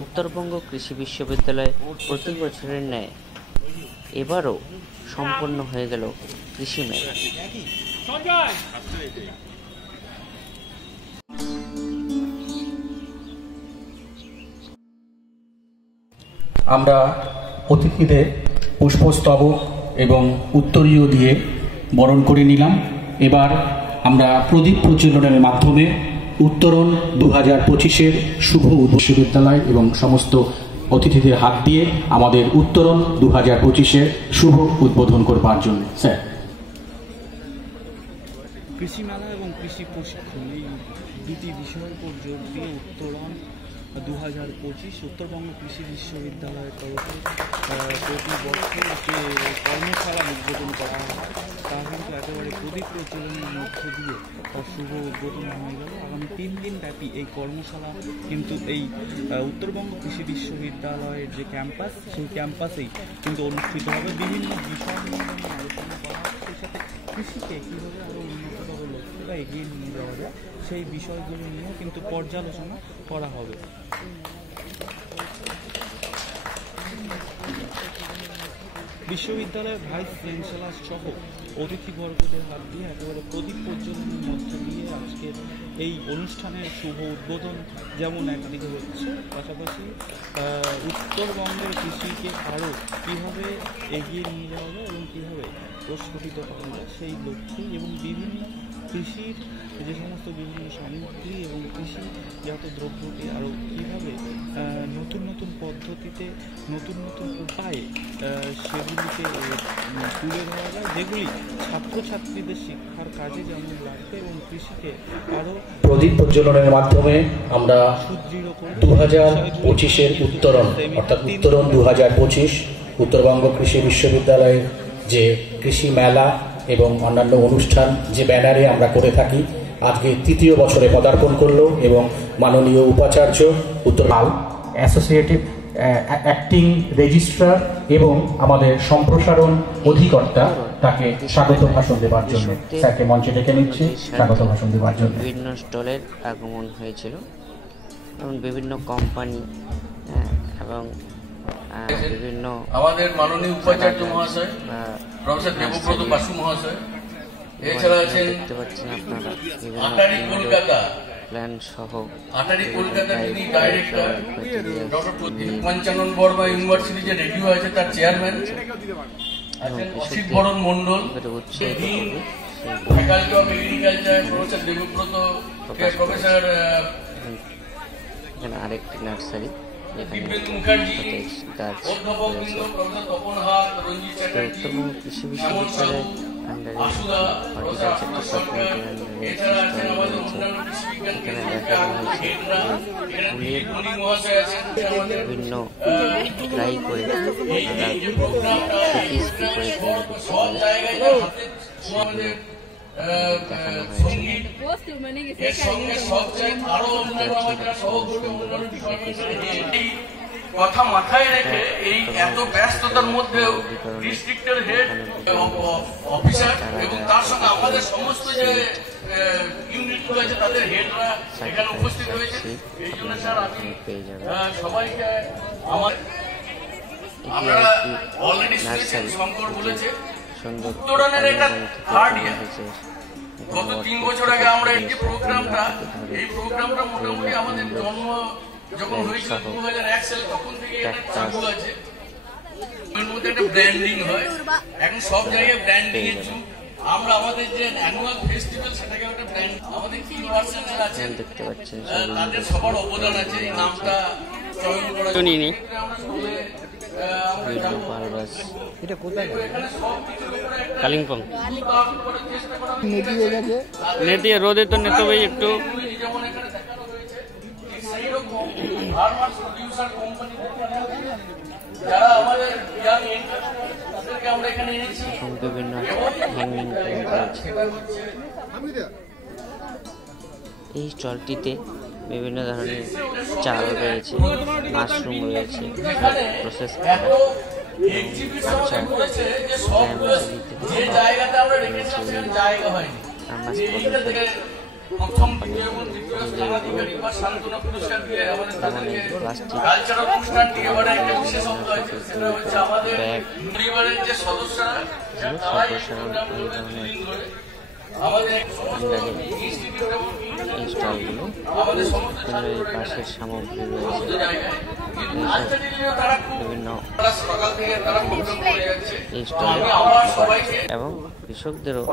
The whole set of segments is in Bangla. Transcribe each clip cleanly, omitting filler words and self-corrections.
উত্তরবঙ্গ কৃষি বিশ্ববিদ্যালয়ে প্রতি বছরের ন্যায় এবারও সম্পন্ন হয়ে গেল কৃষি মেলা। আমরা অতিথিদের পুষ্পস্তবক এবং উত্তরীয় দিয়ে বরণ করে নিলাম। এবার আমরা প্রদীপ প্রজ্বলনের মাধ্যমে উত্তরণ 2025-এর শুভ বিশ্ববিদ্যালয় এবং সমস্ত অতিথিদের হাত দিয়ে আমাদের উত্তরণ 2025-এর শুভ উদ্বোধন করবার জন্য। স্যার, কৃষি মেলা এবং কৃষি প্রশিক্ষণ এই দুটি বিষয়ের উপর জোর দিয়ে উত্তরণ 2025 উত্তরবঙ্গ কৃষি বিশ্ববিদ্যালয়ের তরফে প্রতি বছর যে কর্মশালা উদ্বোধন করা হয় তা কিন্তু একেবারে প্রদীপ প্রচলনের মধ্য দিয়ে তার শুভ উদ্বোধন হয়ে গেল। আগামী 3 দিন ব্যাপী এই কর্মশালা কিন্তু এই উত্তরবঙ্গ কৃষি বিশ্ববিদ্যালয়ের যে ক্যাম্পাস, সেই ক্যাম্পাসেই কিন্তু অনুষ্ঠিত হবে। বিভিন্ন বিষয় নিয়ে আলোচনা করা হবে, সেই সাথে কৃষিকে কীভাবে আরও উন্নতভাবে লক্ষ্যটা এগিয়ে নিয়ে যাওয়া যায় সেই বিষয়গুলো নিয়েও কিন্তু পর্যালোচনা করা হবে। বিশ্ববিদ্যালয়ের ভাইস চ্যান্সেলর সহ অতিথিবর্গদের হাত দিয়ে একেবারে প্রদীপ প্রজ্বলনের মধ্য দিয়ে আজকের এই অনুষ্ঠানের শুভ উদ্বোধন যেমন একদিকে হচ্ছে, পাশাপাশি উত্তরবঙ্গের কৃষিকে আরও কীভাবে এগিয়ে নিয়ে যাওয়া যায় এবং কীভাবে প্রস্ফুটিত করা যায় সেই লক্ষ্যেই এবং বিভিন্ন কৃষির যে সমস্ত বিভিন্ন সামগ্রী এবং কৃষিজাত দ্রব্যকে আরও কীভাবে নতুন নতুন পদ্ধতিতে নতুন নতুন উপায়ে সেগুলিকে তুলে ধরা যায়, যেগুলি ছাত্রছাত্রীদের শিক্ষার কাজে যেমন লাগবে এবং কৃষিকে আরও প্রদীপ প্রজ্বলনের মাধ্যমে আমরা সুদৃঢ় করে 2025-এর উত্তরণ অর্থাৎ উত্তরণ 2025 উত্তরবঙ্গ কৃষি বিশ্ববিদ্যালয়ের যে কৃষি মেলা এবং অন্যান্য অনুষ্ঠান যে ব্যানারে আমরা করে থাকি আজকে 3য় বছরে পদার্পণ করলো এবং মাননীয় উপাচার্য উত্তরপাল অ্যাসোসিয়েটেড অ্যাক্টিং রেজিস্ট্রার এবং আমাদের সম্প্রসারণ অধিকর্তা তাকে স্বাগত ভাষণ দেওয়ার জন্য স্যারকে মঞ্চে ডেকে নিচ্ছে স্বাগত ভাষণ দেওয়ার জন্য। বিভিন্ন স্টলের আগমন হয়েছিল এবং বিভিন্ন কোম্পানি এবং বিভিন্ন আমাদের মাননীয় উপাচার্য মহাশয় প্রফেসর দেবব্রত বাসু মহাশয়, এছাড়া আছেন দেখতে পাচ্ছেন আপনারা আটারি কলকাতা প্ল্যান সহ যিনি director, doctor Panchanan Barma university যে রেডিও আছে তার চেয়ারম্যান আছেন Asit Baran Mondal, faculty of agriculture professor Debabrata, professor আরেকটি নার্সারি মুখার্জি, অধ্যাপক বৃন্দ, প্রফেসর তপন হাত, রঞ্জিত চ্যাটার্জি, উত্তরবঙ্গ কৃষি বিশ্ববিদ্যালয়ের আন্ডারে হর্টিকালচার ডিপার্টমেন্টের এছাড়া আছেন আমাদের অন্যান্য কৃষি বিজ্ঞান কেন্দ্রের হেডরা, বিভিন্ন ট্রাই করে সব জায়গায় দেখানো হয়েছে। এর সঙ্গে সবচেয়ে আরো অন্যান্য আমাদের সহযোগী অন্যান্য ডিপার্টমেন্টের কথা মাথায় রেখে এই এত ব্যস্ততার মধ্যেও ডিস্ট্রিক্টের হেড অফিসার এবং তার সঙ্গে আমাদের সমস্ত যে ইউনিটগুলো আছে তাদের হেডরা এখানে উপস্থিত হয়েছে। এই জন্য স্যার আমি সবাইকে আপনারা অলরেডি শুনেছেন, শঙ্কর বলেছে উত্তরণের এটা 3rd ইয়ার। গত 3 বছর আগে আমরা এই যে প্রোগ্রামটা মোটামুটি আমাদের জন্ম যখন হয়েছিল 2001 সালে তখন থেকে এটা চালু আছে। এর মধ্যে একটা ব্র্যান্ডিং হয়, এখন সব জায়গায় ব্র্যান্ডিং এর যুগ। আমরা আমাদের যে অ্যানুয়াল ফেস্টিভ্যাল সেটাকে একটা ব্র্যান্ড, আমাদের ইউনিভার্সিটির আছে দেখতে পাচ্ছেন তাদের সবার অবদান আছে এই নামটা চয়ন করার জন্য। এটা কোথায়? কালিম্পং নেটিয়ে রোদে তো নেতো ভাই একটু বিভিন্ন এই স্টলটিতে বিভিন্ন ধরনের চাল রয়েছে, মাশরুম রয়েছে, প্রসেস প্রথম দ্বিতীয় এবং তৃতীয় স্থানাধিকারী বা সান্ত্বনা পুরস্কার দিয়ে আমাদের তাদেরকে কালচারাল অনুষ্ঠান দিয়ে এবারে একটা বিশেষত্ব আছে, সেটা হচ্ছে আমাদের পরিবারের যে সদস্যরা তারাই এই প্রোগ্রামগুলোতে দুদিন ধরে আমাদের সমস্ত ইনস্টিটিউট এবং এই স্টলগুলো পাশের সামগ্রী রয়েছে বিভিন্ন এই স্টল এবং কৃষকদেরও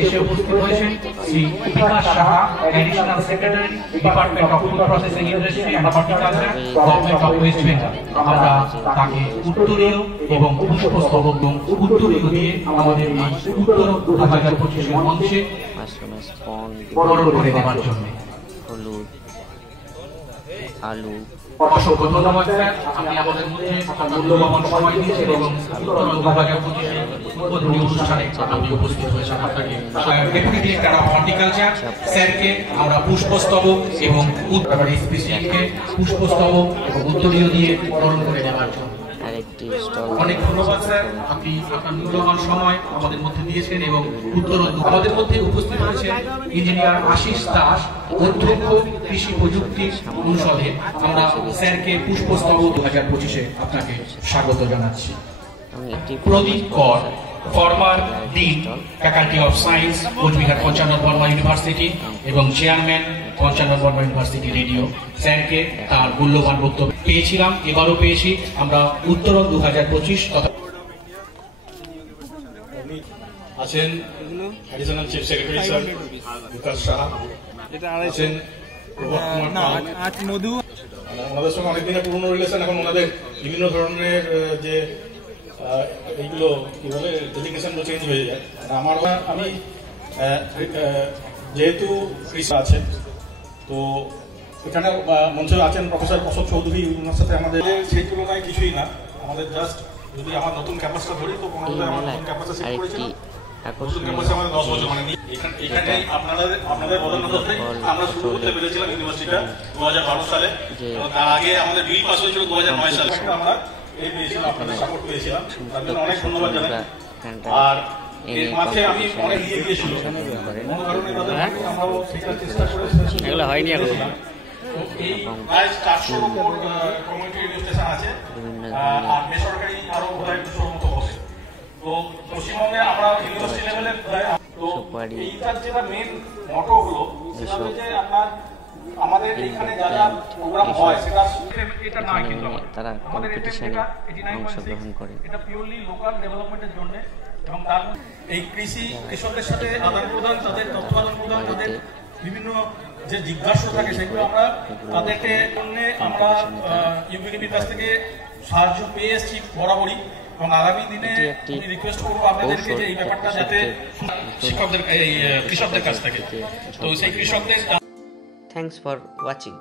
এসে উপস্থিত হয়েছেন Shri Bikash Saha, additional secretary, department of food processing industry and horticulture, government of West Bengal. আমরা তাকে উত্তরীয় এবং পুষ্পস্তবক এবং উত্তরীয় দিয়ে আমাদের এই উত্তর 2025 মঞ্চে বরণ করে দেওয়ার জন্য হলুদ, আলু, অসংখ্য ধন্যবাদ স্যার। আপনি আমাদের মধ্যে আপনার মূল্যবান সময় দিয়েছেন এবং উত্তরণ 2025 উদ্বোধনী অনুষ্ঠানে আপনি উপস্থিত হয়েছেন। আপনাকে ডেপুটি ডিরেক্টর অফ হর্টিকালচার স্যারকে আমরা পুষ্পস্তবক এবং স্পেশালকে পুষ্পস্তবক এবং উত্তরীয় দিয়ে বরণ করে নেওয়ার জন্য আরেকটি স্টল। অনেক ধন্যবাদ স্যার, আপনি আপনার মূল্যবান সময় আমাদের মধ্যে দিয়েছেন এবং উত্তরণ আমাদের মধ্যে উপস্থিত হয়েছে ইঞ্জিনিয়ার আশিস দাস, অধ্যক্ষ কৃষি প্রযুক্তি অনুষদে। আমরা স্যারকে পুষ্পস্তবক 2025 আপনাকে স্বাগত জানাচ্ছি। Pradip Kar, former dean faculty of science, Coochbehar Panchanan Barma university এবং chairman Panchanan Barma university radio, স্যারকে তার মূল্যবান বক্তব্য পেয়েছিলাম, এবারও পেয়েছি। আমরা উত্তরণ 2025 তথা আছেন অ্যাডিশনাল চিফ সেক্রেটারি স্যার বিকাশ সাহা, আছেন মধু। ওনাদের সঙ্গে অনেকদিনের পুরনো রিলেশন। এখন ওনাদের বিভিন্ন ধরনের যে এইগুলো কি বলে ডেডিকেশনগুলো চেঞ্জ হয়ে যায়। আমি যেহেতু কৃষি আছে, তো এখানে মঞ্চে আছেন প্রফেসর অশোক চৌধুরী, ওনার সাথে আমাদের সেই তুলনায় কিছুই না। আমাদের জাস্ট যদি আমার নতুন ক্যাম্পাসটা ধরি, তো আমার নতুন ক্যাম্পাসে শিফট করেছিলাম। নতুন ক্যাম্পাসে আমাদের 10 বছর, মানে এখানে আপনাদের বদৌলতে আমরা শুরু করতে পেরেছিলাম ইউনিভার্সিটিটা 2012 সালে, এবং তার আগে আমাদের বিল পাস হয়েছিল 2009 সালে। আমরা এই পেয়েছিলাম, আপনাদের সাপোর্ট পেয়েছিলাম, তার জন্য অনেক ধন্যবাদ জানাই। আর এর মাঝে আমি অনেক দিয়ে দিয়েছিল, কোনো কারণে তাদের আমরাও শেখার চেষ্টা করেছি, এগুলো হয়নি এখনো। এই প্রায় 400 উপর কমিউনিটি রেডিও স্টেশন আছে, আর বেসরকারি আরো প্রায় 200 মতো বসে। তো পশ্চিমবঙ্গে আমরা ইউনিভার্সিটি লেভেলে তো এইটার যেটা মেন মটো হলো, সেটা হলো যে আমাদের এখানে যা যা প্রোগ্রাম হয় সেটা এটা নয়, কিন্তু তারা কম্পিটিশনে অংশগ্রহণ করে। এটা পিওরলি লোকাল ডেভেলপমেন্টের জন্য, এবং তার এই কৃষকদের সাথে আদান প্রদান, তাদের তথ্য আদান প্রদান, তাদের বিভিন্ন যে জিজ্ঞাসা থাকে সেগুলো আমরা তাদেরকে আমরা ইউপিডিপির কাছ থেকে সাহায্য পেয়ে এসেছি বরাবরই, এবং আগামী দিনে আমি রিকোয়েস্ট করবো আপনাদেরকে যে এই ব্যাপারটা যাতে শিক্ষকদের এই কৃষকদের কাছ থেকে, তো সেই কৃষকদের। Thanks for watching.